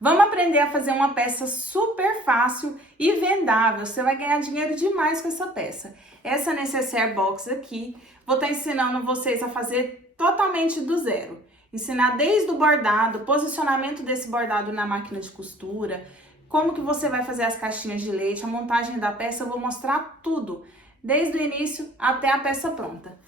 Vamos aprender a fazer uma peça super fácil e vendável. Você vai ganhar dinheiro demais com essa peça. Essa necessaire box aqui, vou estar ensinando vocês a fazer totalmente do zero. Ensinar desde o bordado, posicionamento desse bordado na máquina de costura, como que você vai fazer as caixinhas de leite, a montagem da peça, eu vou mostrar tudo, desde o início até a peça pronta.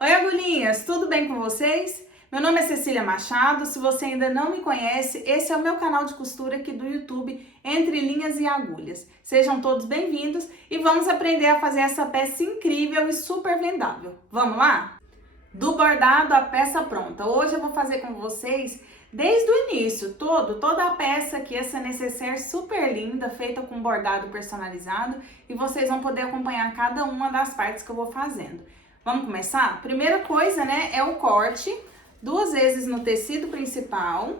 Oi, agulhinhas, tudo bem com vocês? Meu nome é Cecília Machado, se você ainda não me conhece, esse é o meu canal de costura aqui do YouTube, Entre Linhas e Agulhas. Sejam todos bem-vindos e vamos aprender a fazer essa peça incrível e super vendável. Vamos lá? Do bordado à peça pronta. Hoje eu vou fazer com vocês desde o início, toda a peça aqui, essa necessaire super linda, feita com bordado personalizado, e vocês vão poder acompanhar cada uma das partes que eu vou fazendo. Vamos começar? Primeira coisa, né, é o corte, 2 vezes no tecido principal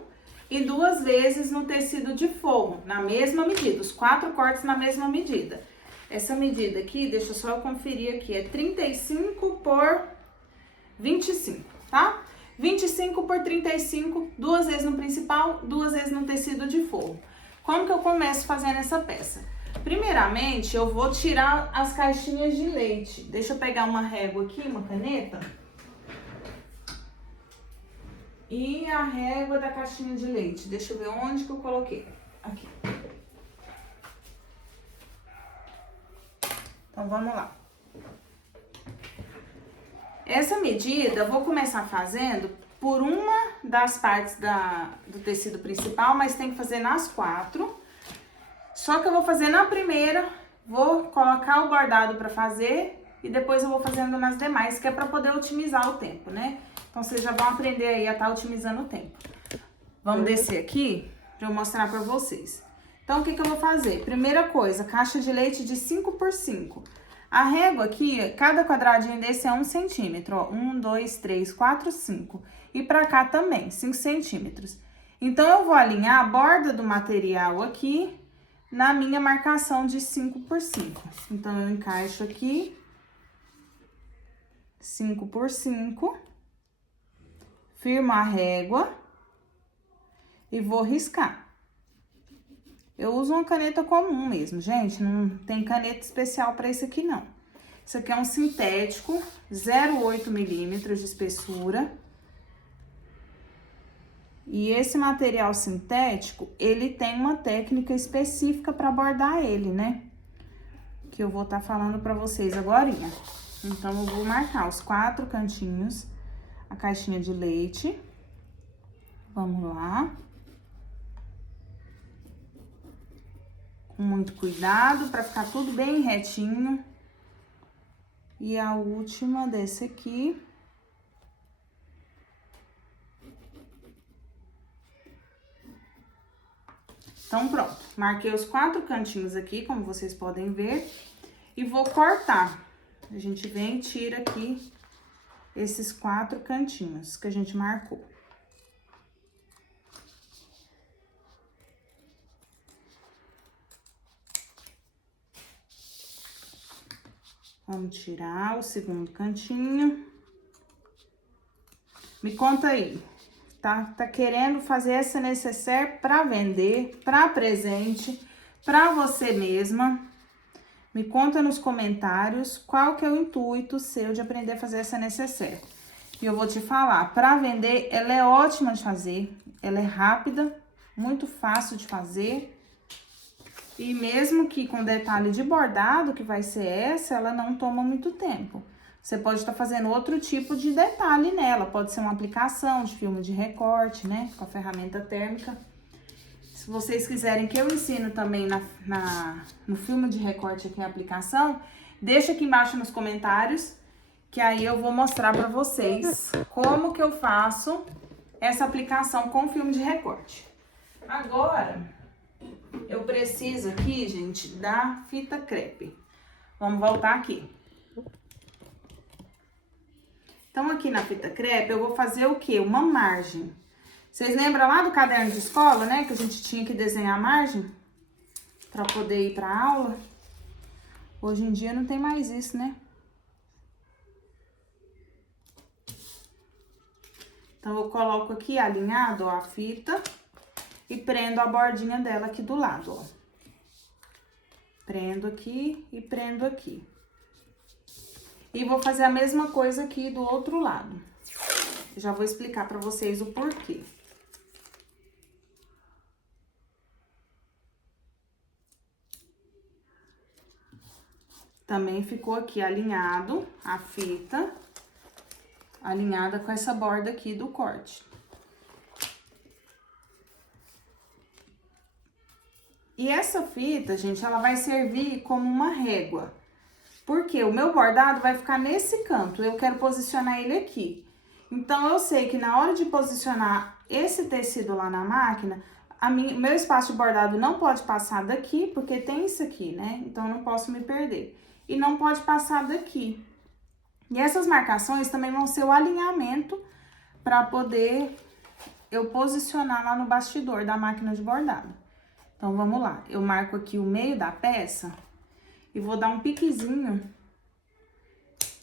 e 2 vezes no tecido de forro, na mesma medida, os 4 cortes na mesma medida. Essa medida aqui, deixa eu só conferir aqui, é 35 por 25, tá? 25 por 35, 2 vezes no principal, 2 vezes no tecido de forro. Como que eu começo fazendo essa peça? Primeiramente, eu vou tirar as caixinhas de leite. Deixa eu pegar uma régua aqui, uma caneta. E a régua da caixinha de leite. Deixa eu ver onde que eu coloquei. Aqui. Então, vamos lá. Essa medida, eu vou começar fazendo por uma das partes do tecido principal, mas tem que fazer nas 4. Só que eu vou fazer na primeira, vou colocar o bordado para fazer e depois eu vou fazendo nas demais, que é para poder otimizar o tempo, né? Então, vocês já vão aprender aí a estar otimizando o tempo. Vamos descer aqui para eu mostrar para vocês. Então, o que que eu vou fazer? Primeira coisa, caixa de leite de 5 por 5. A régua aqui, cada quadradinho desse é 1 centímetro, ó. 1, 2, 3, 4, 5. E pra cá também, 5 centímetros. Então, eu vou alinhar a borda do material aqui na minha marcação de 5 por 5. Então, eu encaixo aqui 5 por 5. Firmo a régua e vou riscar. Eu uso uma caneta comum mesmo, gente, não tem caneta especial para isso aqui, não. Isso aqui é um sintético, 0,8 milímetros de espessura. E esse material sintético, ele tem uma técnica específica para bordar ele, né? Que eu vou estar falando para vocês agorinha. Então, eu vou marcar os 4 cantinhos, a caixinha de leite. Vamos lá. Com muito cuidado para ficar tudo bem retinho. E a última desse aqui. Então, pronto. Marquei os 4 cantinhos aqui, como vocês podem ver. E vou cortar. A gente vem e tira aqui esses 4 cantinhos que a gente marcou. Vamos tirar o segundo cantinho. Me conta aí, tá querendo fazer essa necessaire para vender, para presente, para você mesma? Me conta nos comentários qual que é o intuito seu de aprender a fazer essa necessaire. E eu vou te falar, para vender, ela é ótima de fazer, ela é rápida, muito fácil de fazer. E mesmo que com detalhe de bordado, que vai ser essa, ela não toma muito tempo. Você pode estar fazendo outro tipo de detalhe nela, pode ser uma aplicação de filme de recorte, né, com a ferramenta térmica. Se vocês quiserem que eu ensino também no filme de recorte aqui a aplicação, deixa aqui embaixo nos comentários, que aí eu vou mostrar pra vocês como que eu faço essa aplicação com filme de recorte. Agora, eu preciso aqui, gente, da fita crepe. Vamos voltar aqui. Então, aqui na fita crepe, eu vou fazer o quê? Uma margem. Vocês lembram lá do caderno de escola, né? Que a gente tinha que desenhar a margem? para poder ir para aula. Hoje em dia não tem mais isso, né? Então, eu coloco aqui alinhado, ó, a fita e prendo a bordinha dela aqui do lado, ó. Prendo aqui e prendo aqui. E vou fazer a mesma coisa aqui do outro lado. Já vou explicar pra vocês o porquê. Também ficou aqui alinhado a fita, alinhada com essa borda aqui do corte. E essa fita, gente, ela vai servir como uma régua. Porque o meu bordado vai ficar nesse canto, eu quero posicionar ele aqui. Então, eu sei que na hora de posicionar esse tecido lá na máquina, meu espaço de bordado não pode passar daqui, porque tem isso aqui, né? Então, eu não posso me perder. E não pode passar daqui. E essas marcações também vão ser o alinhamento para poder eu posicionar lá no bastidor da máquina de bordado. Então, vamos lá. Eu marco aqui o meio da peça e vou dar um piquezinho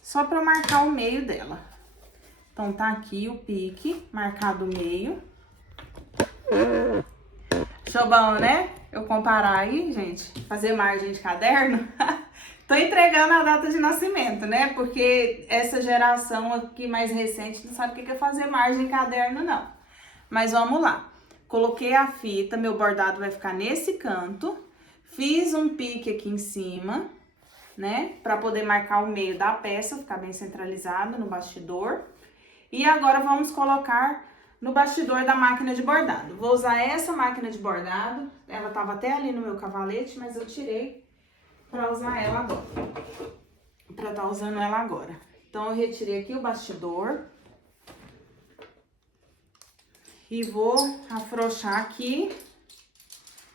só para marcar o meio dela. Então, tá aqui o pique, marcado o meio. Show bom, né? Eu comparar aí, gente, fazer margem de caderno. Tô entregando a data de nascimento, né? Porque essa geração aqui mais recente não sabe o que é fazer margem em caderno, não. Mas vamos lá. Coloquei a fita, meu bordado vai ficar nesse canto. Fiz um pique aqui em cima, né? Pra poder marcar o meio da peça, ficar bem centralizado no bastidor. E agora vamos colocar no bastidor da máquina de bordado. Vou usar essa máquina de bordado. Ela tava até ali no meu cavalete, mas eu tirei pra usar ela agora. Pra tá usando ela agora. Então, eu retirei aqui o bastidor. E vou afrouxar aqui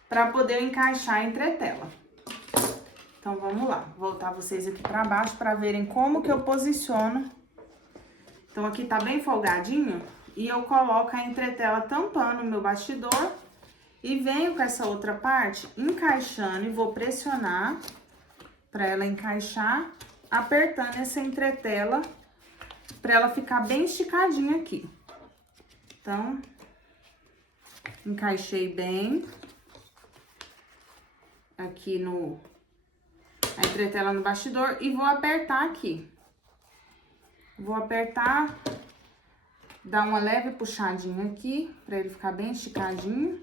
pra poder encaixar a entretela. Então, vamos lá. Vou voltar vocês aqui pra baixo pra verem como que eu posiciono. Então, aqui tá bem folgadinho e eu coloco a entretela tampando o meu bastidor e venho com essa outra parte encaixando e vou pressionar pra ela encaixar, apertando essa entretela pra ela ficar bem esticadinha aqui. Então, encaixei bem aqui a entretela no bastidor e vou apertar aqui. Vou apertar, dar uma leve puxadinha aqui, pra ele ficar bem esticadinho.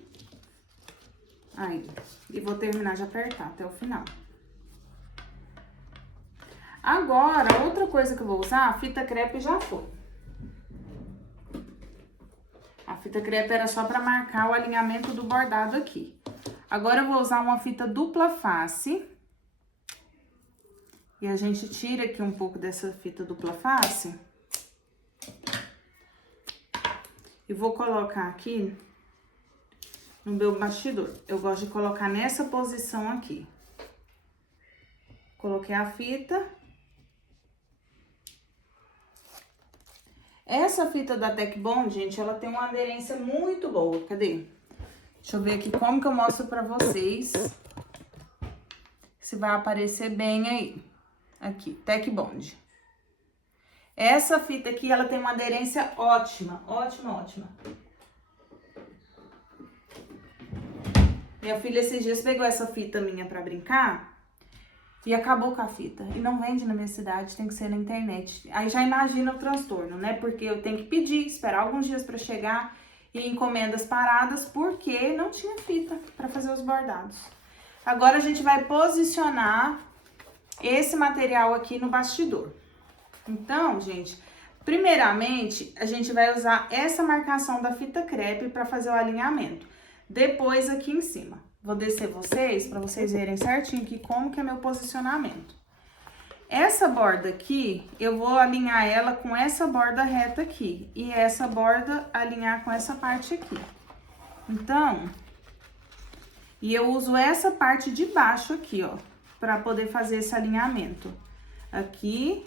Aí, e vou terminar de apertar até o final. Agora, outra coisa que eu vou usar, a fita crepe já foi. A fita crepe era só pra marcar o alinhamento do bordado aqui. Agora, eu vou usar uma fita dupla face. E a gente tira aqui um pouco dessa fita dupla face. E vou colocar aqui no meu bastidor. Eu gosto de colocar nessa posição aqui. Coloquei a fita. Essa fita da Tec Bond, gente, ela tem uma aderência muito boa. Cadê? Deixa eu ver aqui como que eu mostro pra vocês. Se vai aparecer bem aí. Aqui, Tec Bond. Essa fita aqui, ela tem uma aderência ótima, ótima, ótima. Minha filha esses dias pegou essa fita minha pra brincar e acabou com a fita. E não vende na minha cidade, tem que ser na internet. Aí já imagina o transtorno, né? Porque eu tenho que pedir, esperar alguns dias pra chegar e encomendas paradas, porque não tinha fita pra fazer os bordados. Agora a gente vai posicionar esse material aqui no bastidor. Então, gente, primeiramente, a gente vai usar essa marcação da fita crepe para fazer o alinhamento. Depois, aqui em cima. Vou descer vocês, para vocês verem certinho aqui como que é meu posicionamento. Essa borda aqui, eu vou alinhar ela com essa borda reta aqui. E essa borda alinhar com essa parte aqui. Então, e eu uso essa parte de baixo aqui, ó, para poder fazer esse alinhamento. Aqui,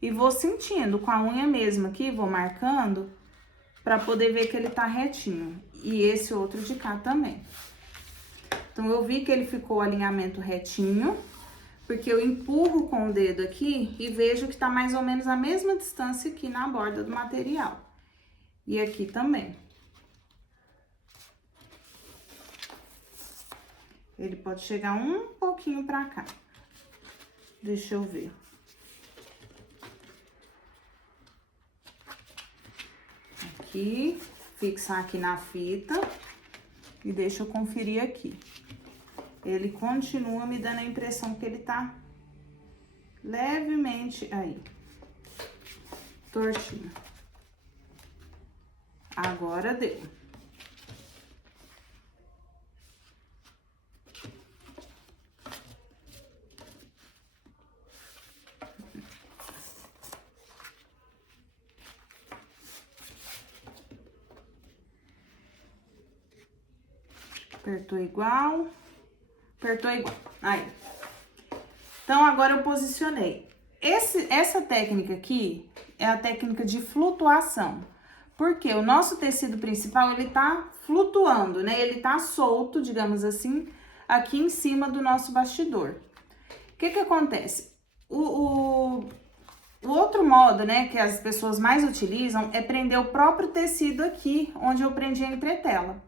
e vou sentindo com a unha mesmo aqui, vou marcando, para poder ver que ele tá retinho. E esse outro de cá também. Então, eu vi que ele ficou o alinhamento retinho, porque eu empurro com o dedo aqui e vejo que tá mais ou menos a mesma distância aqui na borda do material. E aqui também. Ele pode chegar um pouquinho pra cá. Deixa eu ver. Aqui, fixar aqui na fita e deixa eu conferir aqui. Ele continua me dando a impressão que ele tá levemente aí, tortinho. Agora deu. Apertou igual. Apertou igual. Aí. Então, agora eu posicionei. Essa técnica aqui é a técnica de flutuação. Porque o nosso tecido principal, ele tá flutuando, né? Ele tá solto, digamos assim, aqui em cima do nosso bastidor. O que que acontece? O outro modo, né, que as pessoas mais utilizam é prender o próprio tecido aqui, onde eu prendi a entretela.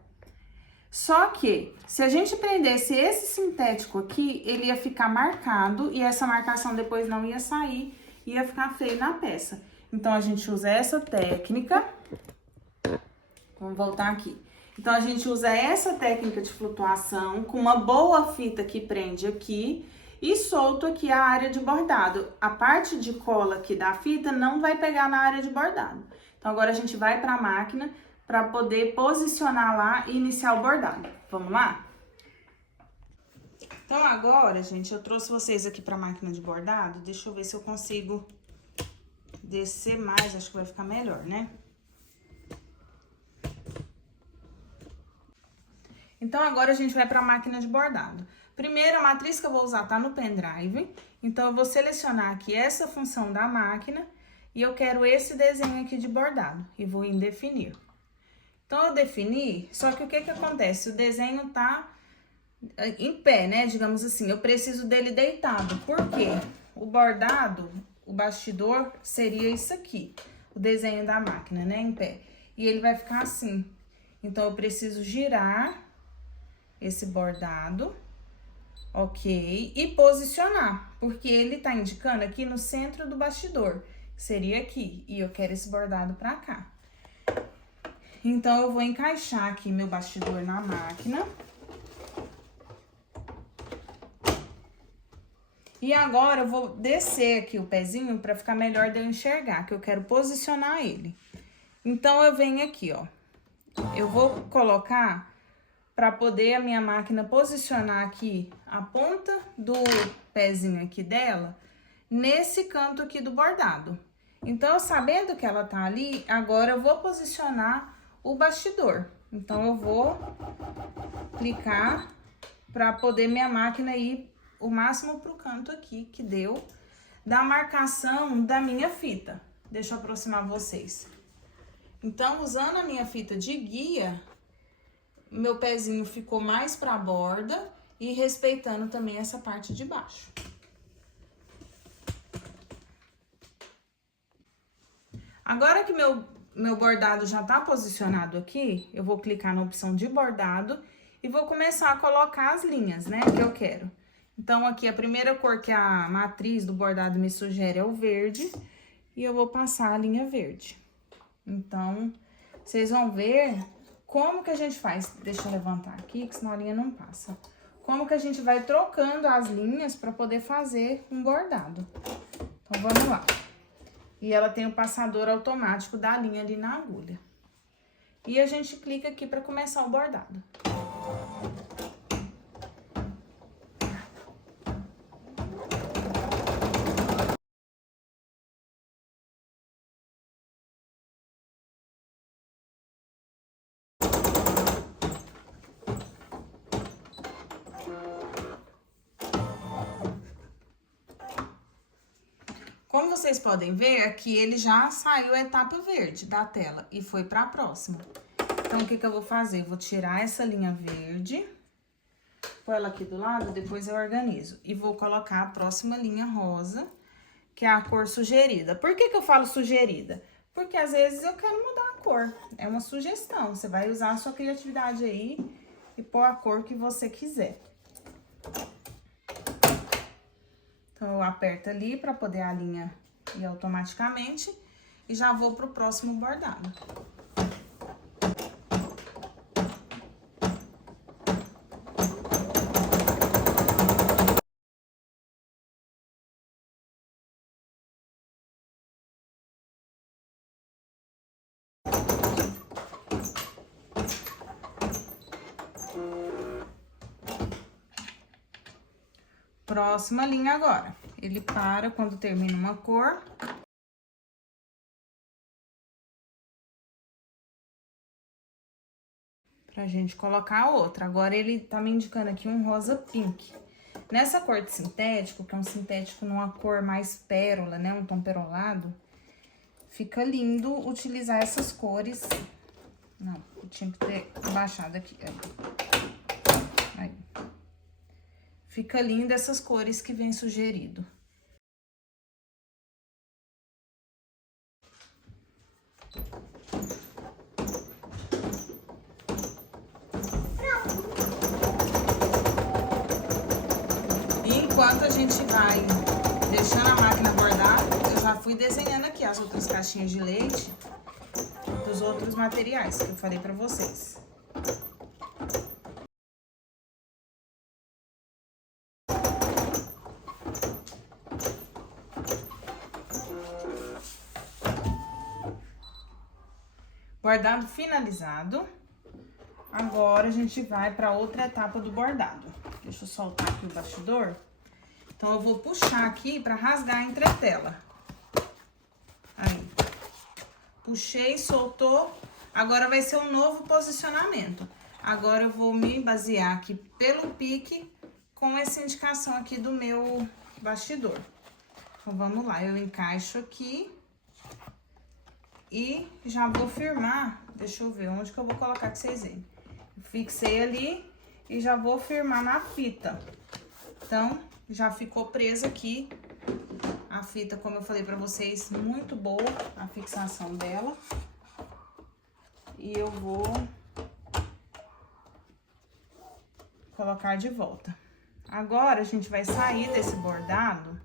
Só que, se a gente prendesse esse sintético aqui, ele ia ficar marcado e essa marcação depois não ia sair, ia ficar feio na peça. Então, a gente usa essa técnica. Vamos voltar aqui. Então, a gente usa essa técnica de flutuação com uma boa fita que prende aqui e solto aqui a área de bordado. A parte de cola aqui da fita não vai pegar na área de bordado. Então, agora a gente vai para a máquina para poder posicionar lá e iniciar o bordado. Vamos lá? Então, agora, gente, eu trouxe vocês aqui para a máquina de bordado. Deixa eu ver se eu consigo descer mais, acho que vai ficar melhor, né? Então, agora a gente vai para a máquina de bordado. Primeiro, a matriz que eu vou usar tá no pendrive. Então, eu vou selecionar aqui essa função da máquina e eu quero esse desenho aqui de bordado e vou em definir. Então, eu defini, só que o que que acontece? O desenho tá em pé, né? Digamos assim, eu preciso dele deitado. Por quê? O bordado, o bastidor, seria isso aqui. O desenho da máquina, né? Em pé. E ele vai ficar assim. Então, eu preciso girar esse bordado, ok? E posicionar, porque ele tá indicando aqui no centro do bastidor. Seria aqui. E eu quero esse bordado pra cá. Então, eu vou encaixar aqui meu bastidor na máquina. E agora, eu vou descer aqui o pezinho pra ficar melhor de eu enxergar, que eu quero posicionar ele. Então, eu venho aqui, ó. Eu vou colocar pra poder a minha máquina posicionar aqui a ponta do pezinho aqui dela nesse canto aqui do bordado. Então, sabendo que ela tá ali, agora eu vou posicionar o bastidor. Então, eu vou clicar para poder minha máquina ir o máximo pro canto aqui que deu da marcação da minha fita. Deixa eu aproximar vocês. Então, usando a minha fita de guia, meu pezinho ficou mais para a borda e respeitando também essa parte de baixo. Agora que meu bordado já tá posicionado aqui, eu vou clicar na opção de bordado e vou começar a colocar as linhas, né, que eu quero. Então, aqui a primeira cor que a matriz do bordado me sugere é o verde e eu vou passar a linha verde. Então, vocês vão ver como que a gente faz. Deixa eu levantar aqui, que senão a linha não passa. Como que a gente vai trocando as linhas para poder fazer um bordado. Então, vamos lá. E ela tem o passador automático da linha ali na agulha. E a gente clica aqui para começar o bordado. Como vocês podem ver, aqui ele já saiu a etapa verde da tela e foi para a próxima. Então, o que que eu vou fazer? Eu vou tirar essa linha verde, pôr ela aqui do lado, depois eu organizo. E vou colocar a próxima linha rosa, que é a cor sugerida. Por que que eu falo sugerida? Porque às vezes eu quero mudar a cor. É uma sugestão. Você vai usar a sua criatividade aí e pôr a cor que você quiser. Então, eu aperto ali pra poder a linha ir automaticamente e já vou pro próximo bordado. Próxima linha agora. Ele para quando termina uma cor. Pra gente colocar a outra. Agora, ele tá me indicando aqui um rosa pink. Nessa cor de sintético, que é um sintético numa cor mais pérola, né? Um tom perolado. Fica lindo utilizar essas cores. Não, eu tinha que ter abaixado aqui. Aí. Fica lindo essas cores que vem sugerido. E enquanto a gente vai deixando a máquina bordar, eu já fui desenhando aqui as outras caixinhas de leite dos outros materiais que eu falei pra vocês. Bordado finalizado. Agora, a gente vai para outra etapa do bordado. Deixa eu soltar aqui o bastidor. Então, eu vou puxar aqui para rasgar a entretela. Aí. Puxei, soltou. Agora, vai ser um novo posicionamento. Agora, eu vou me basear aqui pelo pique com essa indicação aqui do meu bastidor. Então, vamos lá. Eu encaixo aqui. E já vou firmar, deixa eu ver onde que eu vou colocar que vocês veem. Fixei ali e já vou firmar na fita. Então, já ficou presa aqui a fita, como eu falei pra vocês, muito boa a fixação dela. E eu vou colocar de volta. Agora, a gente vai sair desse bordado.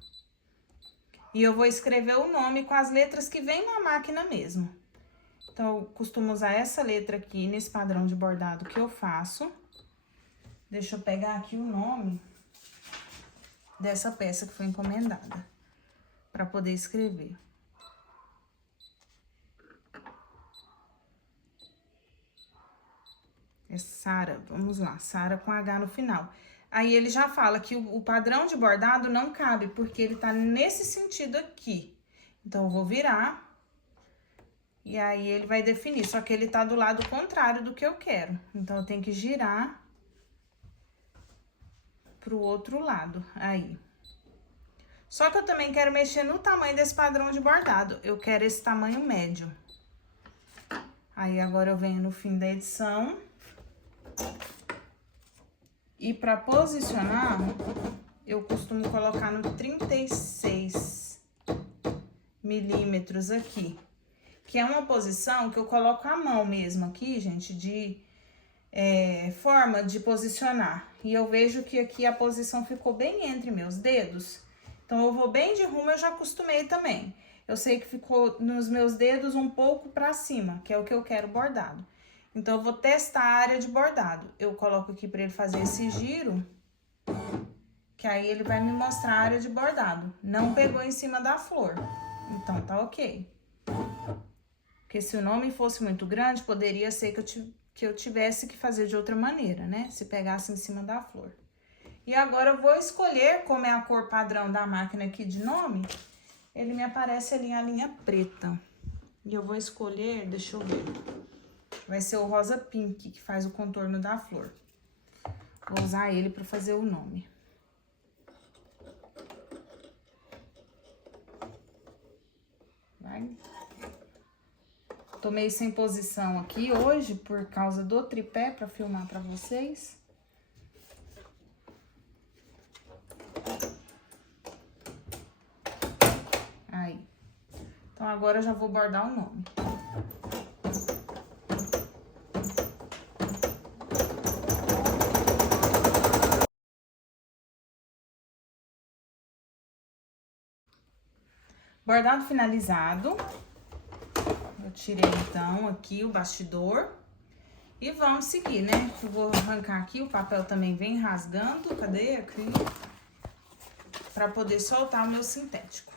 E eu vou escrever o nome com as letras que vem na máquina mesmo. Então, eu costumo usar essa letra aqui nesse padrão de bordado que eu faço. Deixa eu pegar aqui o nome dessa peça que foi encomendada, para poder escrever. É Sara, vamos lá, Sara com H no final. Aí, ele já fala que o padrão de bordado não cabe, porque ele tá nesse sentido aqui. Então, eu vou virar. E aí, ele vai definir, só que ele tá do lado contrário do que eu quero. Então, eu tenho que girar pro outro lado, aí. Só que eu também quero mexer no tamanho desse padrão de bordado. Eu quero esse tamanho médio. Aí, agora eu venho no fim da edição. E pra posicionar, eu costumo colocar no 36 milímetros aqui. Que é uma posição que eu coloco a mão mesmo aqui, gente, de forma de posicionar. E eu vejo que aqui a posição ficou bem entre meus dedos. Então, eu vou bem de rumo, eu já acostumei também. Eu sei que ficou nos meus dedos um pouco pra cima, que é o que eu quero bordado. Então, eu vou testar a área de bordado. Eu coloco aqui pra ele fazer esse giro, que aí ele vai me mostrar a área de bordado. Não pegou em cima da flor, então tá ok. Porque se o nome fosse muito grande, poderia ser que eu tivesse que fazer de outra maneira, né? Se pegasse em cima da flor. E agora, eu vou escolher, como é a cor padrão da máquina aqui de nome, ele me aparece ali a linha preta. E eu vou escolher, deixa eu ver, vai ser o rosa pink, que faz o contorno da flor. Vou usar ele para fazer o nome. Vai. Tô meio sem posição aqui hoje, por causa do tripé, para filmar para vocês. Então, agora eu já vou bordar o nome. Bordado finalizado. Eu tirei, então, aqui o bastidor. E vamos seguir, né? Eu vou arrancar aqui, o papel também vem rasgando. Cadê aqui? Pra poder soltar o meu sintético.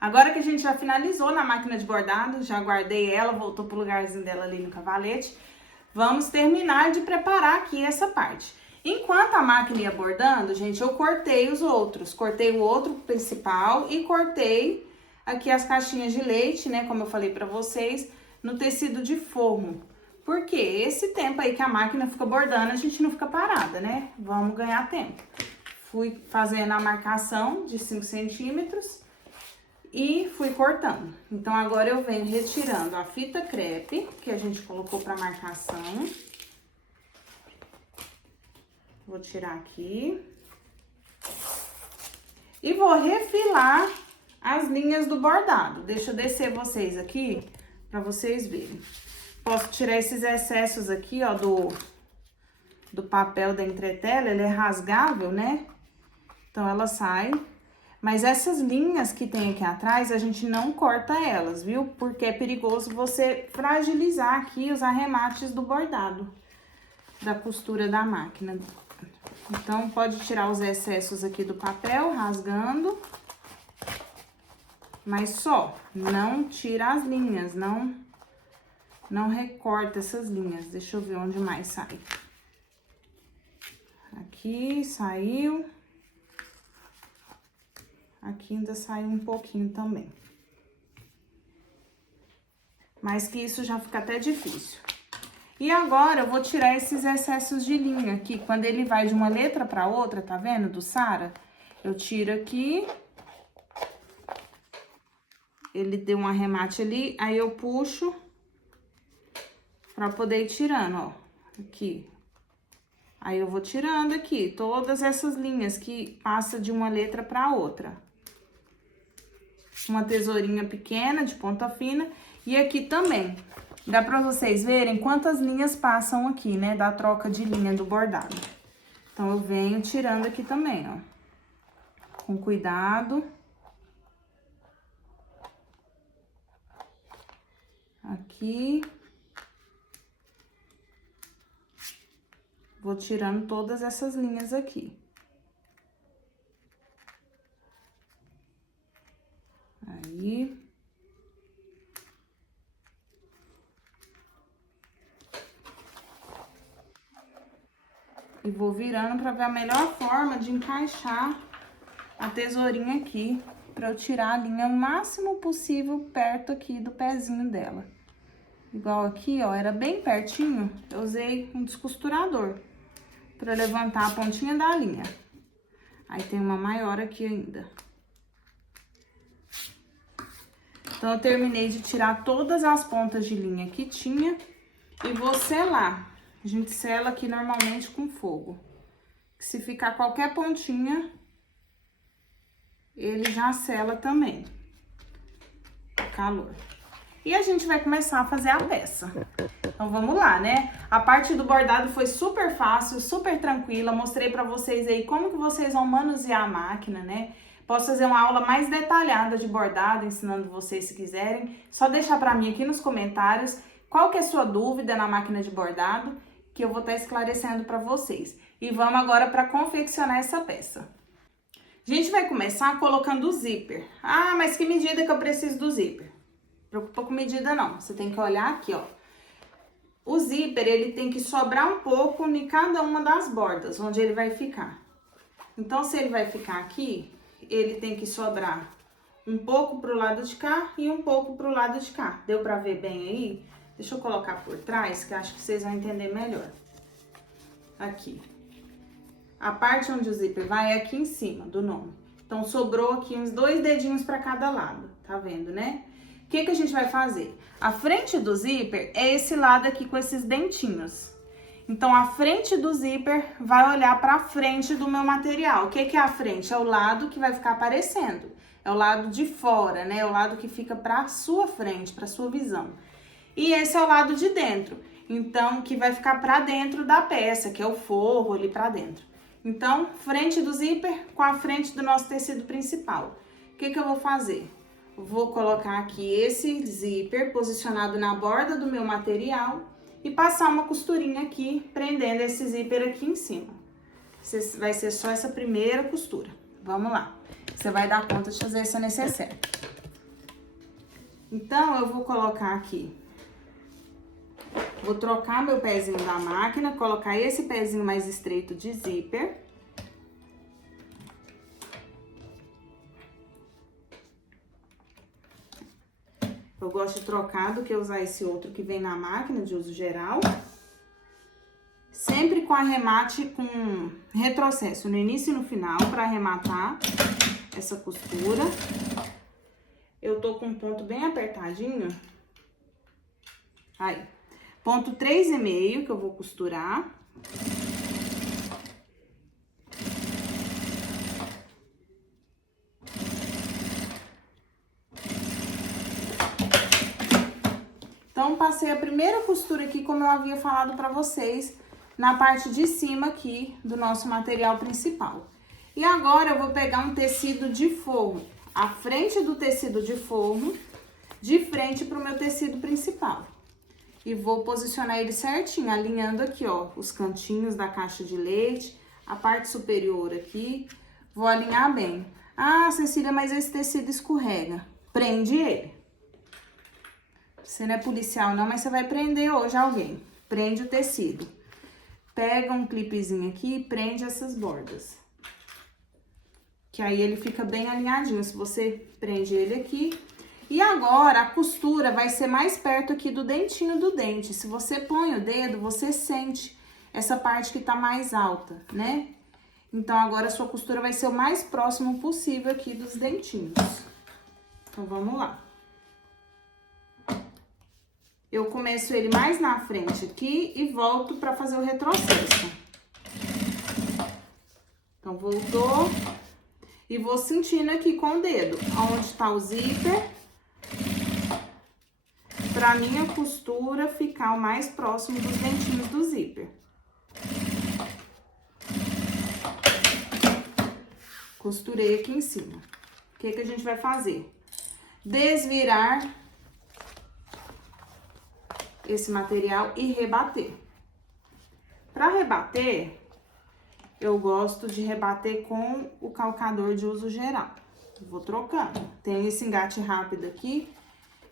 Agora que a gente já finalizou na máquina de bordado, já guardei ela, voltou pro lugarzinho dela ali no cavalete. Vamos terminar de preparar aqui essa parte. Enquanto a máquina ia bordando, gente, eu cortei os outros. Cortei o outro principal e cortei aqui as caixinhas de leite, né? Como eu falei pra vocês, no tecido de forro. Porque esse tempo aí que a máquina fica bordando, a gente não fica parada, né? Vamos ganhar tempo. Fui fazendo a marcação de 5 centímetros e fui cortando. Então, agora eu venho retirando a fita crepe, que a gente colocou pra marcação. Vou tirar aqui. E vou refilar as linhas do bordado. Deixa eu descer vocês aqui, pra vocês verem. Posso tirar esses excessos aqui, ó, do papel da entretela. Ele é rasgável, né? Então, ela sai. Mas essas linhas que tem aqui atrás, a gente não corta elas, viu? Porque é perigoso você fragilizar aqui os arremates do bordado, da costura da máquina. Então, pode tirar os excessos aqui do papel, rasgando. Mas só, não tira as linhas, não recorta essas linhas. Deixa eu ver onde mais sai. Aqui, saiu. Aqui ainda saiu um pouquinho também. Mas que isso já fica até difícil. E agora, eu vou tirar esses excessos de linha aqui. Quando ele vai de uma letra pra outra, tá vendo? Do Sara. Eu tiro aqui. Ele deu um arremate ali, aí eu puxo pra poder ir tirando, ó. Aqui. Aí eu vou tirando aqui todas essas linhas que passa de uma letra pra outra. Uma tesourinha pequena, de ponta fina. E aqui também. Dá pra vocês verem quantas linhas passam aqui, né? Da troca de linha do bordado. Então, eu venho tirando aqui também, ó. Com cuidado. Aqui. Vou tirando todas essas linhas aqui. Aí. E vou virando pra ver a melhor forma de encaixar a tesourinha aqui, pra eu tirar a linha o máximo possível perto aqui do pezinho dela. Igual aqui, ó, era bem pertinho, eu usei um descosturador pra levantar a pontinha da linha. Aí tem uma maior aqui ainda. Então, eu terminei de tirar todas as pontas de linha que tinha e vou selar. A gente sela aqui normalmente com fogo. Se ficar qualquer pontinha, ele já sela também. Calor. E a gente vai começar a fazer a peça. Então, vamos lá, né? A parte do bordado foi super fácil, super tranquila. Mostrei pra vocês aí como que vocês vão manusear a máquina, né? Posso fazer uma aula mais detalhada de bordado, ensinando vocês se quiserem. Só deixar pra mim aqui nos comentários qual que é a sua dúvida na máquina de bordado, que eu vou estar esclarecendo pra vocês. E vamos agora pra confeccionar essa peça. A gente vai começar colocando o zíper. Ah, mas que medida que eu preciso do zíper? Preocupa com medida não, você tem que olhar aqui, ó. O zíper, ele tem que sobrar um pouco em cada uma das bordas, onde ele vai ficar. Então, se ele vai ficar aqui, ele tem que sobrar um pouco pro lado de cá e um pouco pro lado de cá. Deu pra ver bem aí? Deixa eu colocar por trás, que acho que vocês vão entender melhor. Aqui. A parte onde o zíper vai é aqui em cima do nome. Então, sobrou aqui uns 2 dedinhos pra cada lado, tá vendo, né? O que que a gente vai fazer? A frente do zíper é esse lado aqui com esses dentinhos. Então, a frente do zíper vai olhar para frente do meu material. O que que é a frente? É o lado que vai ficar aparecendo. É o lado de fora, né? É o lado que fica para sua frente, para sua visão. E esse é o lado de dentro. Então, que vai ficar para dentro da peça, que é o forro ali para dentro. Então, frente do zíper com a frente do nosso tecido principal. O que que eu vou fazer? Vou colocar aqui esse zíper posicionado na borda do meu material e passar uma costurinha aqui, prendendo esse zíper aqui em cima. Vai ser só essa primeira costura. Vamos lá. Você vai dar conta de fazer essa necessaire. Então, eu vou colocar aqui. Vou trocar meu pezinho da máquina, colocar esse pezinho mais estreito de zíper. Eu gosto de trocar do que usar esse outro que vem na máquina de uso geral. Sempre com arremate com retrocesso no início e no final para arrematar essa costura. Eu tô com um ponto bem apertadinho. Aí, ponto 3,5 que eu vou costurar. Então, passei a primeira costura aqui, como eu havia falado pra vocês, na parte de cima aqui do nosso material principal. E agora, eu vou pegar um tecido de forro, a frente do tecido de forro, de frente pro meu tecido principal. E vou posicionar ele certinho, alinhando aqui, ó, os cantinhos da caixa de leite, a parte superior aqui. Vou alinhar bem. Ah, Cecília, mas esse tecido escorrega. Prende ele. Você não é policial não, mas você vai prender hoje alguém. Prende o tecido. Pega um clipezinho aqui e prende essas bordas. Que aí ele fica bem alinhadinho, se você prende ele aqui. E agora, a costura vai ser mais perto aqui do dentinho do dente. Se você põe o dedo, você sente essa parte que tá mais alta, né? Então, agora a sua costura vai ser o mais próximo possível aqui dos dentinhos. Então, vamos lá. Eu começo ele mais na frente aqui e volto pra fazer o retrocesso. Então, voltou. E vou sentindo aqui com o dedo, onde tá o zíper, pra minha costura ficar o mais próximo dos dentinhos do zíper. Costurei aqui em cima. O que que a gente vai fazer? Desvirar esse material e rebater. Para rebater, eu gosto de rebater com o calcador de uso geral. Vou trocando. Tem esse engate rápido aqui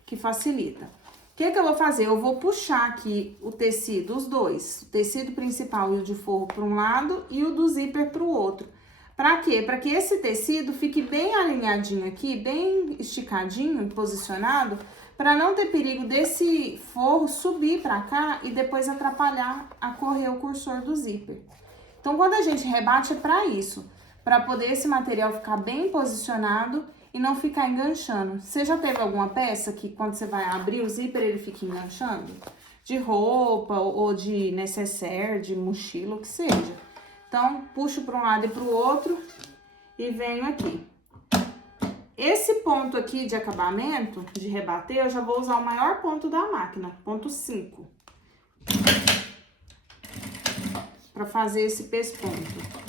que facilita. O que que eu vou fazer? Eu vou puxar aqui o tecido, os dois, o tecido principal e o de forro para um lado e o do zíper para o outro. Para quê? Para que esse tecido fique bem alinhadinho aqui, bem esticadinho, posicionado, para não ter perigo desse forro subir para cá e depois atrapalhar a correr o cursor do zíper. Então, quando a gente rebate é para isso, para poder esse material ficar bem posicionado e não ficar enganchando. Você já teve alguma peça que quando você vai abrir o zíper ele fica enganchando? De roupa ou de necessaire, de mochila, o que seja. Então, puxo para um lado e para o outro e venho aqui. Esse ponto aqui de acabamento, de rebater, eu já vou usar o maior ponto da máquina, ponto 5. Para fazer esse pesponto.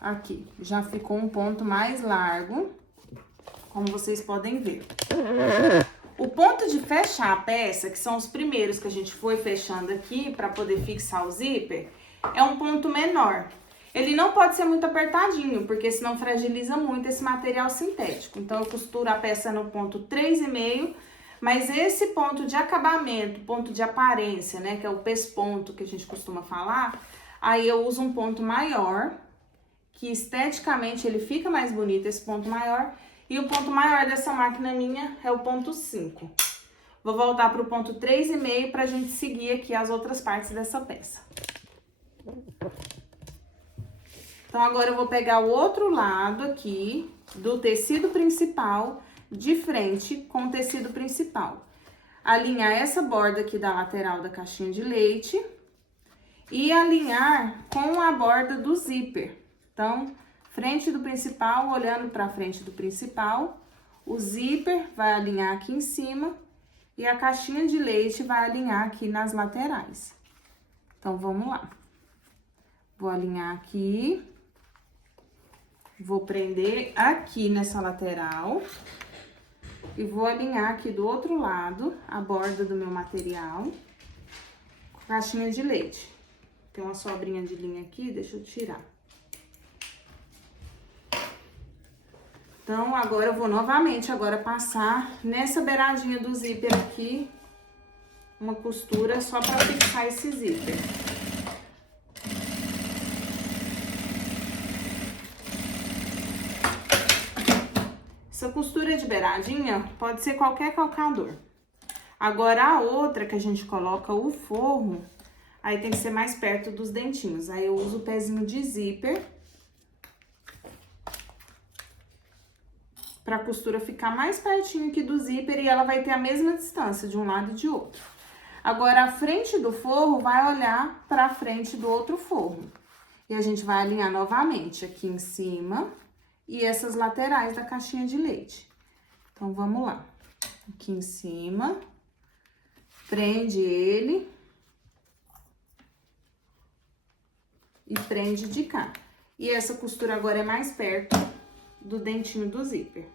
Aqui, já ficou um ponto mais largo, como vocês podem ver. O ponto de fechar a peça, que são os primeiros que a gente foi fechando aqui para poder fixar o zíper, é um ponto menor. Ele não pode ser muito apertadinho, porque senão fragiliza muito esse material sintético. Então, eu costuro a peça no ponto 3,5, mas esse ponto de acabamento, ponto de aparência, né, que é o pesponto que a gente costuma falar, aí eu uso um ponto maior, que esteticamente ele fica mais bonito, esse ponto maior, e o ponto maior dessa máquina minha é o ponto 5. Vou voltar pro ponto 3,5 pra gente seguir aqui as outras partes dessa peça. Então, agora eu vou pegar o outro lado aqui do tecido principal, de frente com o tecido principal. Alinhar essa borda aqui da lateral da caixinha de leite e alinhar com a borda do zíper. Então, frente do principal, olhando pra frente do principal, o zíper vai alinhar aqui em cima e a caixinha de leite vai alinhar aqui nas laterais. Então, vamos lá. Vou alinhar aqui. Vou prender aqui nessa lateral e vou alinhar aqui do outro lado a borda do meu material com a caixinha de leite. Tem uma sobrinha de linha aqui, deixa eu tirar. Então, agora eu vou novamente agora passar nessa beiradinha do zíper aqui uma costura só para fixar esse zíper. Essa costura de beiradinha pode ser qualquer calcador. Agora, a outra que a gente coloca o forro, aí tem que ser mais perto dos dentinhos. Aí eu uso o pezinho de zíper pra costura ficar mais pertinho aqui do zíper e ela vai ter a mesma distância de um lado e de outro. Agora, a frente do forro vai olhar pra frente do outro forro. E a gente vai alinhar novamente aqui em cima e essas laterais da caixinha de leite. Então, vamos lá. Aqui em cima, prende ele e prende de cá. E essa costura agora é mais perto do dentinho do zíper.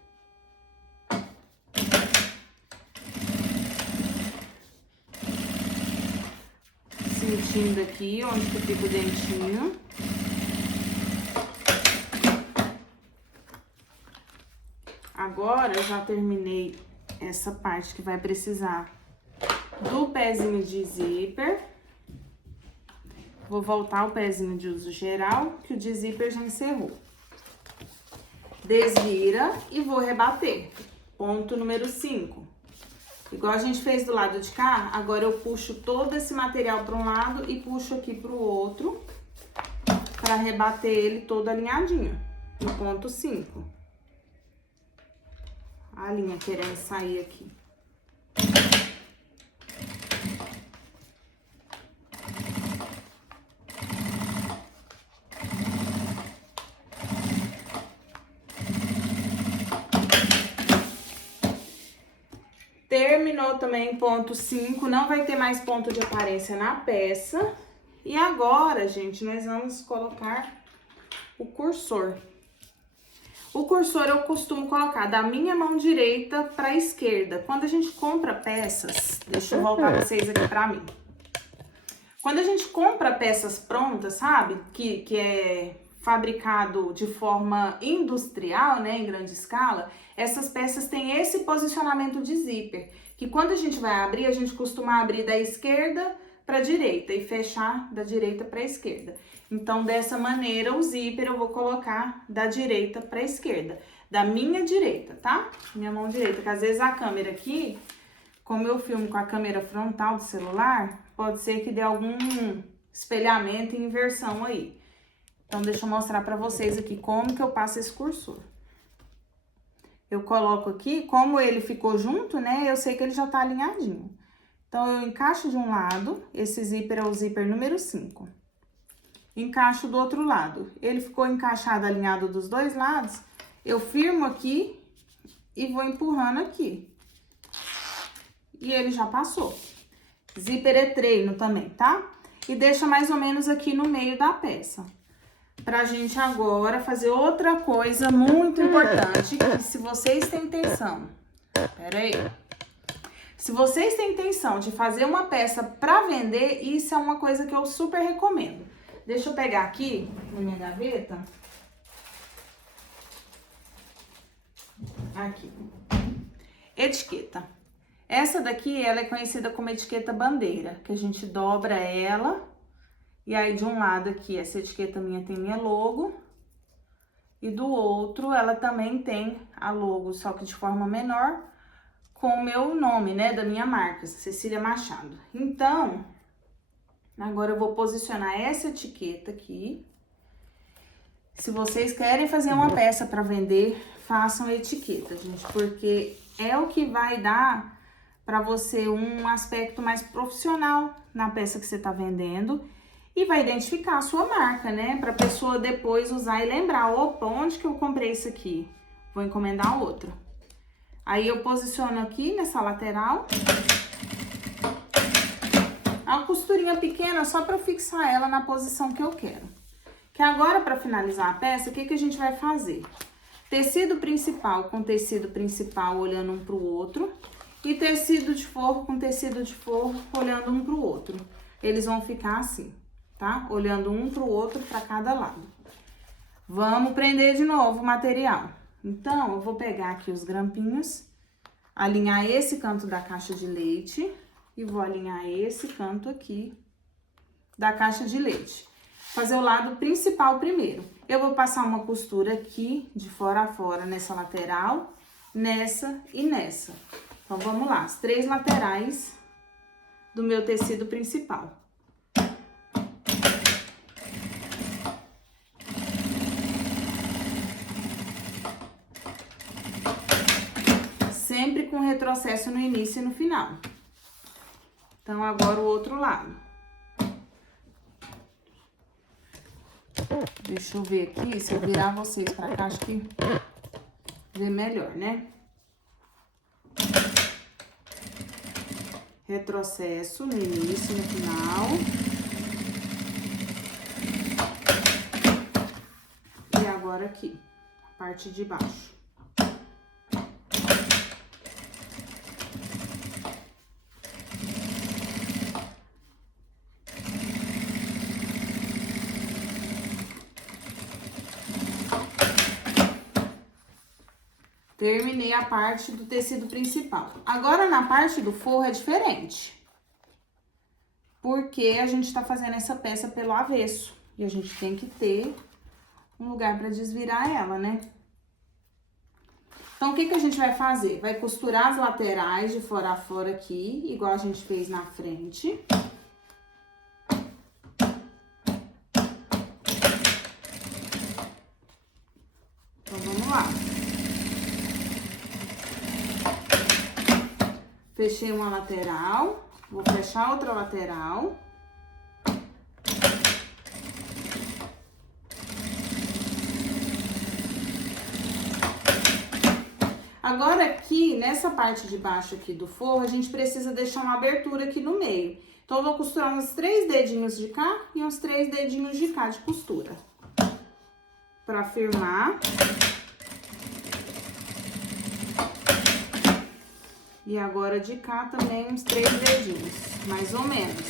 Sentindo aqui onde que fica o dentinho. Agora, eu já terminei essa parte que vai precisar do pezinho de zíper. Vou voltar o pezinho de uso geral, que o de zíper já encerrou. Desvira e vou rebater. Ponto número 5. Igual a gente fez do lado de cá, agora eu puxo todo esse material para um lado e puxo aqui para o outro, para rebater ele todo alinhadinho, no ponto 5. A linha querendo sair aqui. Terminou também ponto 5, não vai ter mais ponto de aparência na peça. E agora, gente, nós vamos colocar o cursor. O cursor eu costumo colocar da minha mão direita para a esquerda. Quando a gente compra peças, deixa eu voltar vocês aqui para mim. Quando a gente compra peças prontas, sabe? Que é fabricado de forma industrial, né, em grande escala, essas peças têm esse posicionamento de zíper, que quando a gente vai abrir, a gente costuma abrir da esquerda para a direita e fechar da direita para a esquerda. Então, dessa maneira, o zíper eu vou colocar da direita para a esquerda, da minha direita, tá? Minha mão direita, porque às vezes a câmera aqui, como eu filmo com a câmera frontal do celular, pode ser que dê algum espelhamento e inversão aí. Então, deixa eu mostrar pra vocês aqui como que eu passo esse cursor. Eu coloco aqui, como ele ficou junto, né, eu sei que ele já tá alinhadinho. Então, eu encaixo de um lado, esse zíper é o zíper número 5. Encaixo do outro lado. Ele ficou encaixado, alinhado dos dois lados, eu firmo aqui e vou empurrando aqui. E ele já passou. Zíper é treino também, tá? E deixa mais ou menos aqui no meio da peça. Pra gente agora fazer outra coisa muito importante, que se vocês têm intenção... Pera aí. Se vocês têm intenção de fazer uma peça pra vender, isso é uma coisa que eu super recomendo. Deixa eu pegar aqui na minha gaveta. Aqui. Etiqueta. Essa daqui, ela é conhecida como etiqueta bandeira, que a gente dobra ela. E aí, de um lado aqui, essa etiqueta minha tem minha logo. E do outro, ela também tem a logo, só que de forma menor, com o meu nome, né, da minha marca, Cecília Machado. Então, agora eu vou posicionar essa etiqueta aqui. Se vocês querem fazer uma peça para vender, façam etiqueta, gente, porque é o que vai dar para você um aspecto mais profissional na peça que você tá vendendo e vai identificar a sua marca, né? Para a pessoa depois usar e lembrar, opa, onde que eu comprei isso aqui? Vou encomendar outro. Aí eu posiciono aqui nessa lateral. Uma costurinha pequena só para fixar ela na posição que eu quero. Que agora, para finalizar a peça, o que a gente vai fazer? Tecido principal com tecido principal olhando um para o outro. E tecido de forro com tecido de forro olhando um para o outro. Eles vão ficar assim, tá? Olhando um para o outro para cada lado. Vamos prender de novo o material. Então, eu vou pegar aqui os grampinhos, alinhar esse canto da caixa de leite e vou alinhar esse canto aqui da caixa de leite. Fazer o lado principal primeiro. Eu vou passar uma costura aqui, de fora a fora, nessa lateral, nessa e nessa. Então, vamos lá, as 3 laterais do meu tecido principal. Sempre com retrocesso no início e no final. Então, agora o outro lado. Deixa eu ver aqui, se eu virar vocês pra cá, acho que vê melhor, né? Retrocesso no início e no final. E agora aqui, a parte de baixo. Terminei a parte do tecido principal. Agora, na parte do forro é diferente. Porque a gente tá fazendo essa peça pelo avesso. E a gente tem que ter um lugar pra desvirar ela, né? Então, o que a gente vai fazer? Vai costurar as laterais de fora a fora aqui, igual a gente fez na frente. Então, vamos lá. Fechei uma lateral, vou fechar outra lateral. Agora aqui, nessa parte de baixo aqui do forro, a gente precisa deixar uma abertura aqui no meio. Então, eu vou costurar uns 3 dedinhos de cá e uns 3 dedinhos de cá de costura. Pra firmar. E agora de cá também uns 3 dedinhos, mais ou menos.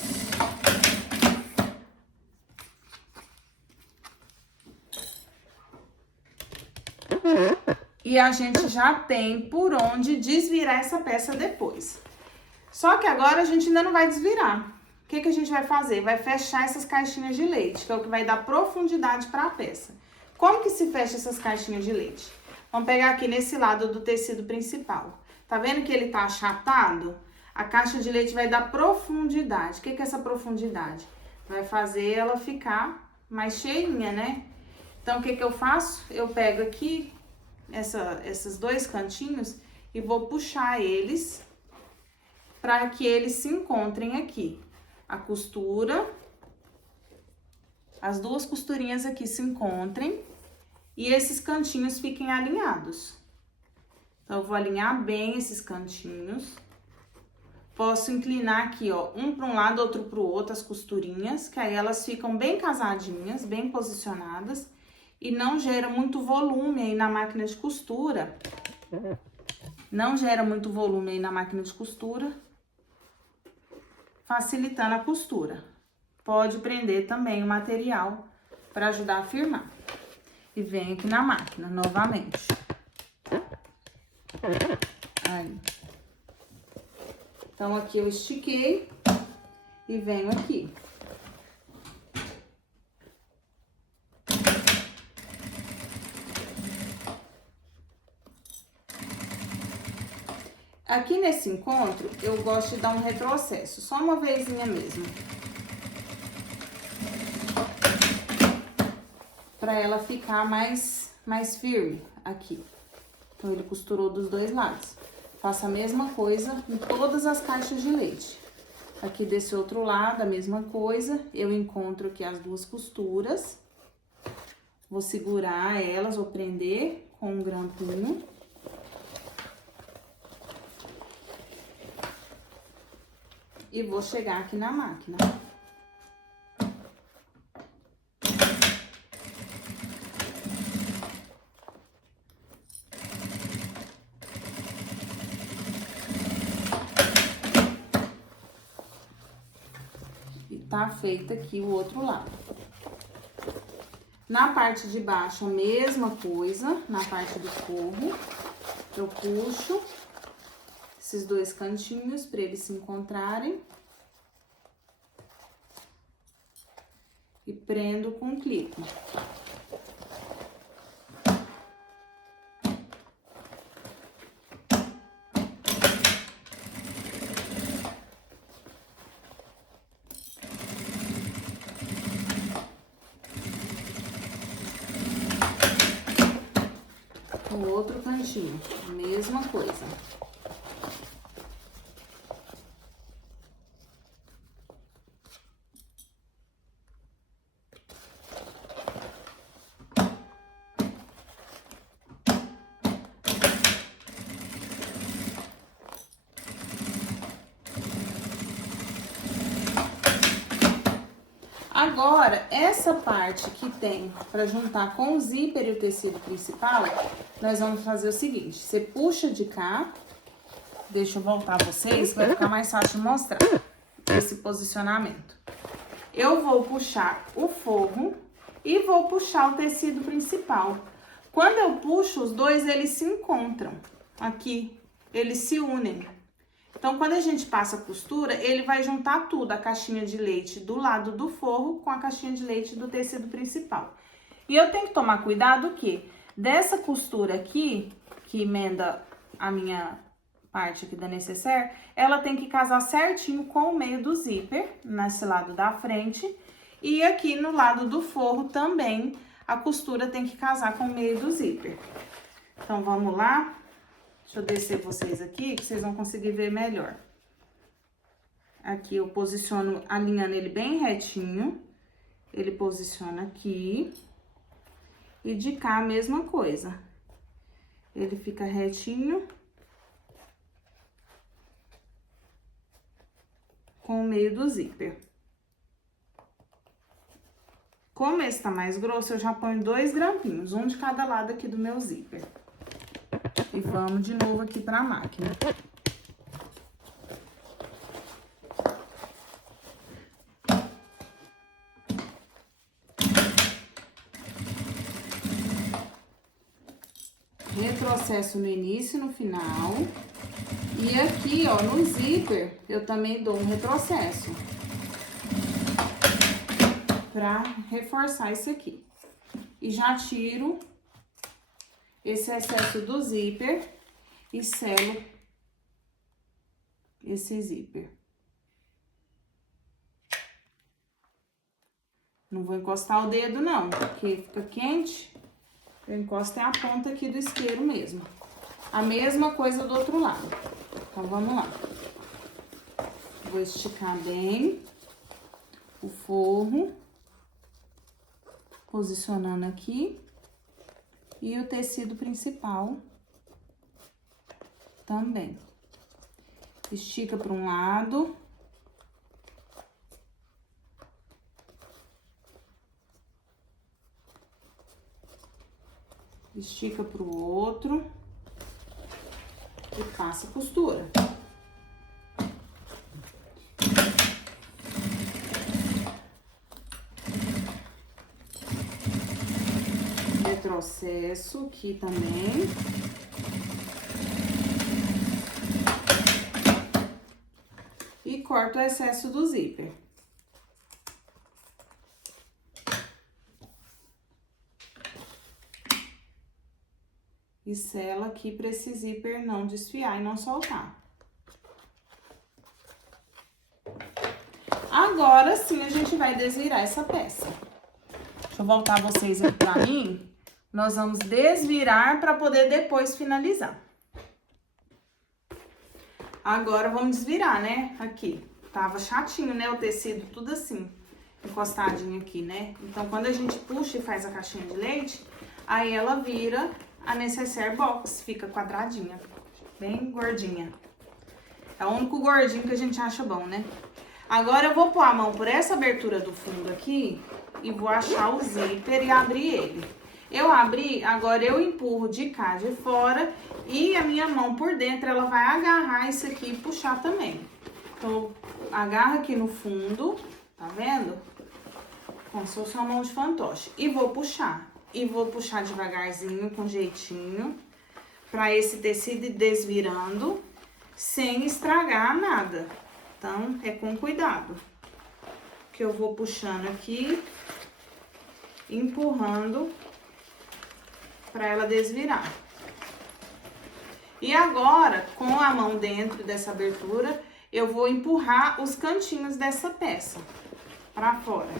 E a gente já tem por onde desvirar essa peça depois. Só que agora a gente ainda não vai desvirar. O que a gente vai fazer? Vai fechar essas caixinhas de leite, que é o que vai dar profundidade para a peça. Como que se fecha essas caixinhas de leite? Vamos pegar aqui nesse lado do tecido principal. Tá vendo que ele tá achatado? A caixa de leite vai dar profundidade. O que é essa profundidade? Vai fazer ela ficar mais cheinha, né? Então, o que eu faço? Eu pego aqui esses 2 cantinhos e vou puxar eles para que eles se encontrem aqui. A costura, as 2 costurinhas aqui se encontrem e esses cantinhos fiquem alinhados. Então, eu vou alinhar bem esses cantinhos. Posso inclinar aqui, ó, um para um lado, outro para o outro, as costurinhas, que aí elas ficam bem casadinhas, bem posicionadas e não gera muito volume aí na máquina de costura. Não gera muito volume aí na máquina de costura, facilitando a costura. Pode prender também o material para ajudar a firmar. E vem aqui na máquina novamente. Aí. Então, aqui eu estiquei e venho aqui. Aqui nesse encontro, eu gosto de dar um retrocesso, só uma vezinha mesmo. Pra ela ficar mais firme aqui. Então, ele costurou dos dois lados. Faço a mesma coisa em todas as caixas de leite. Aqui desse outro lado, a mesma coisa. Eu encontro aqui as duas costuras. Vou segurar elas, vou prender com um grampinho. E vou chegar aqui na máquina. E tá feito aqui o outro lado. Na parte de baixo, a mesma coisa, na parte do forro, eu puxo esses dois cantinhos para eles se encontrarem. E prendo com clipe. O outro cantinho, mesma coisa. Agora, essa parte que tem para juntar com o zíper e o tecido principal, nós vamos fazer o seguinte: você puxa de cá, deixa eu voltar vocês, vai ficar mais fácil de mostrar esse posicionamento. Eu vou puxar o forro e vou puxar o tecido principal. Quando eu puxo, os dois, eles se encontram aqui, eles se unem. Então, quando a gente passa a costura, ele vai juntar tudo, a caixinha de leite do lado do forro com a caixinha de leite do tecido principal. E eu tenho que tomar cuidado que dessa costura aqui, que emenda a minha parte aqui da necessaire, ela tem que casar certinho com o meio do zíper, nesse lado da frente. E aqui no lado do forro também, a costura tem que casar com o meio do zíper. Então, vamos lá. Deixa eu descer vocês aqui, que vocês vão conseguir ver melhor. Aqui eu posiciono, alinhando ele bem retinho. Ele posiciona aqui. E de cá a mesma coisa. Ele fica retinho. Com o meio do zíper. Como esse tá mais grosso, eu já ponho 2 grampinhos, um de cada lado aqui do meu zíper. E vamos de novo aqui pra máquina. Retrocesso no início e no final. E aqui, ó, no zíper, eu também dou um retrocesso. Pra reforçar isso aqui. E já tiro esse excesso do zíper e selo esse zíper. Não vou encostar o dedo, não, porque fica quente. Eu encosto é a ponta aqui do isqueiro mesmo. A mesma coisa do outro lado. Então, vamos lá. Vou esticar bem o forro, posicionando aqui. E o tecido principal também. Estica para um lado. Estica para o outro. E passa a costura. Retrocesso aqui também. E corto o excesso do zíper. e sela aqui para esse zíper não desfiar e não soltar. Agora sim a gente vai desvirar essa peça. Deixa eu voltar vocês aqui pra mim. Nós vamos desvirar para poder depois finalizar. Agora vamos desvirar, né? Aqui. Tava chatinho, né? O tecido tudo assim, encostadinho aqui, né? Então, quando a gente puxa e faz a caixinha de leite, aí ela vira a necessaire box, fica quadradinha, bem gordinha. É o único gordinho que a gente acha bom, né? Agora eu vou pôr a mão por essa abertura do fundo aqui e vou achar o zíper e abrir ele. Eu abri, agora eu empurro de cá de fora e a minha mão por dentro, ela vai agarrar isso aqui e puxar também. Então, agarra aqui no fundo, tá vendo? Como se fosse uma mão de fantoche. E vou puxar. E vou puxar devagarzinho, com jeitinho, pra esse tecido ir desvirando, sem estragar nada. Então, é com cuidado. Que eu vou puxando aqui, empurrando pra ela desvirar. E agora, com a mão dentro dessa abertura, eu vou empurrar os cantinhos dessa peça pra fora.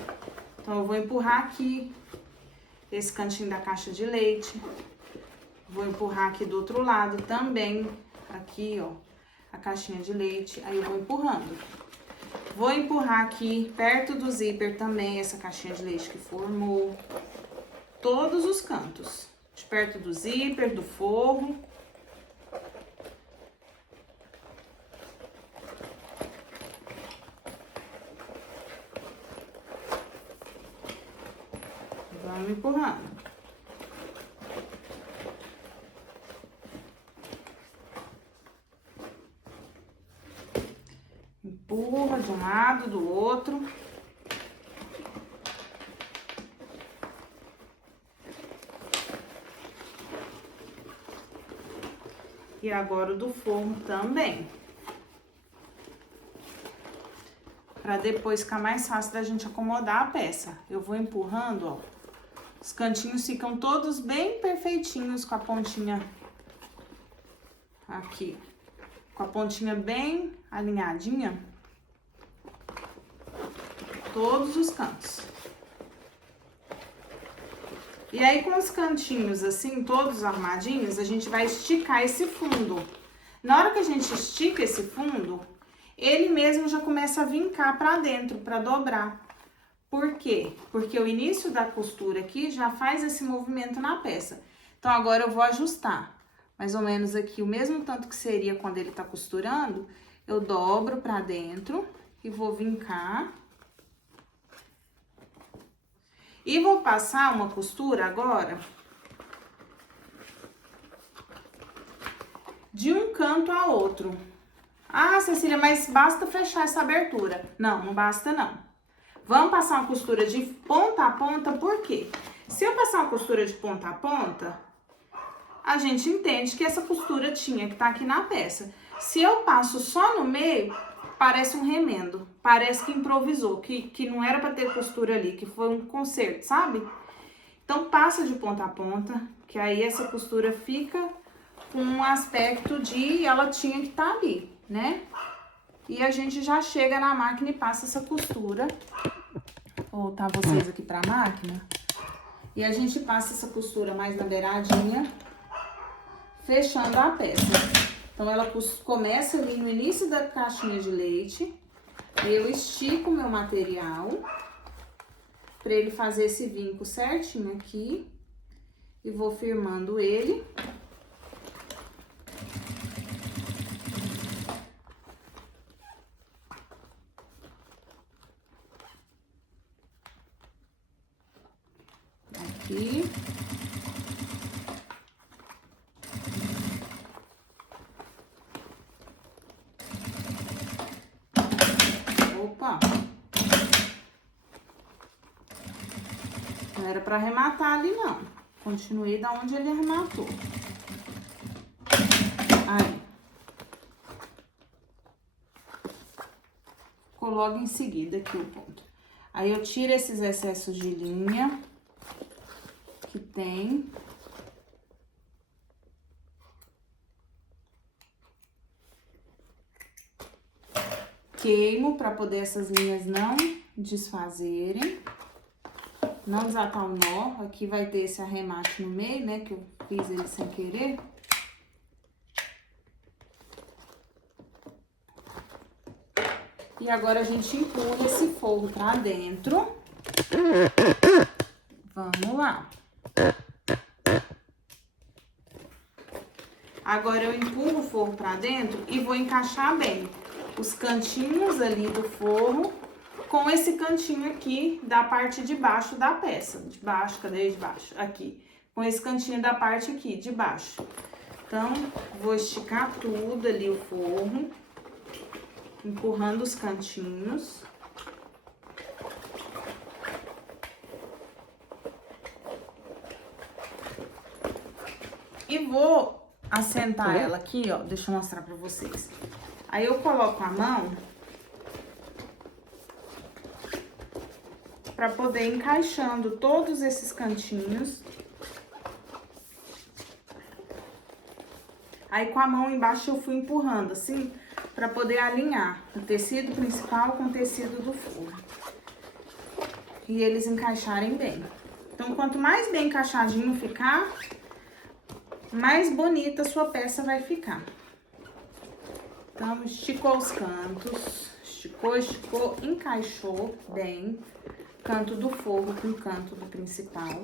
Então, eu vou empurrar aqui esse cantinho da caixa de leite. Vou empurrar aqui do outro lado também, aqui, ó, a caixinha de leite. Aí eu vou empurrando. Vou empurrar aqui perto do zíper também essa caixinha de leite que formou. Todos os cantos, de perto do zíper, do forro. Vamos empurrando. Empurra de um lado, do outro. E agora o do forro também. Pra depois ficar mais fácil da gente acomodar a peça. Eu vou empurrando, ó. Os cantinhos ficam todos bem perfeitinhos com a pontinha aqui. Com a pontinha bem alinhadinha. Todos os cantos. E aí, com os cantinhos assim, todos armadinhos, a gente vai esticar esse fundo. Na hora que a gente estica esse fundo, ele mesmo já começa a vincar pra dentro, pra dobrar. Por quê? Porque o início da costura aqui já faz esse movimento na peça. Então, agora eu vou ajustar. Mais ou menos aqui, o mesmo tanto que seria quando ele tá costurando, eu dobro pra dentro e vou vincar. E vou passar uma costura agora de um canto a outro. Ah, Cecília, mas basta fechar essa abertura. Não, não basta não. Vamos passar uma costura de ponta a ponta, por quê? Se eu passar uma costura de ponta a ponta, a gente entende que essa costura tinha que estar aqui na peça. Se eu passo só no meio, parece um remendo. Parece que improvisou, que não era pra ter costura ali, que foi um conserto, sabe? Então, passa de ponta a ponta, que aí essa costura fica com um aspecto de ela tinha que estar ali, né? E a gente já chega na máquina e passa essa costura. Vou voltar vocês aqui pra máquina. E a gente passa essa costura mais na beiradinha, fechando a peça. Então, ela começa ali no início da caixinha de leite. Eu estico o meu material pra ele fazer esse vinco certinho aqui. E vou firmando ele. Aqui. Opa! Não era pra arrematar ali, não. Continuei da onde ele arrematou. Aí. Ficou logo em seguida aqui o ponto. Aí, eu tiro esses excessos de linha que tem. queimo para poder essas linhas não desfazerem. Não desatar o nó. Aqui vai ter esse arremate no meio, né? Que eu fiz ele sem querer. E agora a gente empurra esse forro pra dentro. Vamos lá. Agora eu empurro o forro pra dentro e vou encaixar bem os cantinhos ali do forro com esse cantinho aqui da parte de baixo da peça. De baixo, cadê de baixo? Aqui. Com esse cantinho da parte aqui, de baixo. Então, vou esticar tudo ali o forro, empurrando os cantinhos. E vou assentar ela aqui, ó. Deixa eu mostrar pra vocês. Aí eu coloco a mão pra poder ir encaixando todos esses cantinhos. Aí com a mão embaixo eu fui empurrando assim, pra poder alinhar o tecido principal com o tecido do forro. E eles encaixarem bem. Então, quanto mais bem encaixadinho ficar, mais bonita a sua peça vai ficar. Então, esticou os cantos, esticou, encaixou bem. Canto do forro com o canto do principal.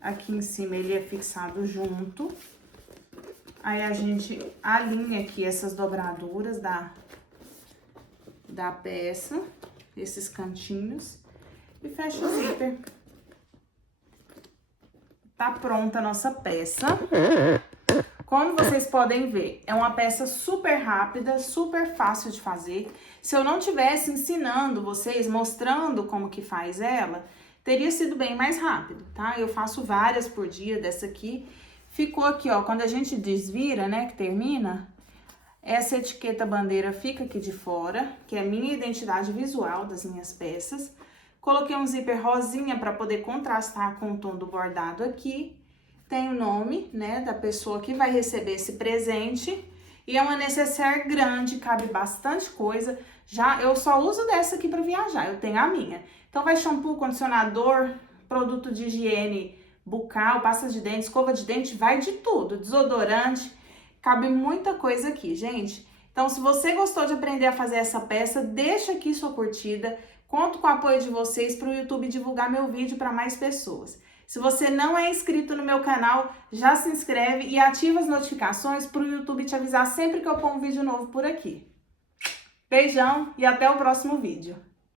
Aqui em cima ele é fixado junto. Aí a gente alinha aqui essas dobraduras da peça, esses cantinhos, e fecha o zíper. Tá pronta a nossa peça. Como vocês podem ver, é uma peça super rápida, super fácil de fazer. Se eu não tivesse ensinando vocês, mostrando como que faz ela, teria sido bem mais rápido, tá? Eu faço várias por dia dessa aqui. Ficou aqui, ó, quando a gente desvira, né, que termina, essa etiqueta bandeira fica aqui de fora, que é a minha identidade visual das minhas peças. Coloquei um zíper rosinha para poder contrastar com o tom do bordado aqui. Tem o nome, né, da pessoa que vai receber esse presente. E é uma necessaire grande, cabe bastante coisa. Eu só uso dessa aqui para viajar, eu tenho a minha. Então vai shampoo, condicionador, produto de higiene bucal, pasta de dente, escova de dente, vai de tudo. Desodorante, cabe muita coisa aqui, gente. Então, se você gostou de aprender a fazer essa peça, deixa aqui sua curtida. Conto com o apoio de vocês para o YouTube divulgar meu vídeo para mais pessoas. Se você não é inscrito no meu canal, já se inscreve e ativa as notificações para o YouTube te avisar sempre que eu pôr um vídeo novo por aqui. Beijão e até o próximo vídeo.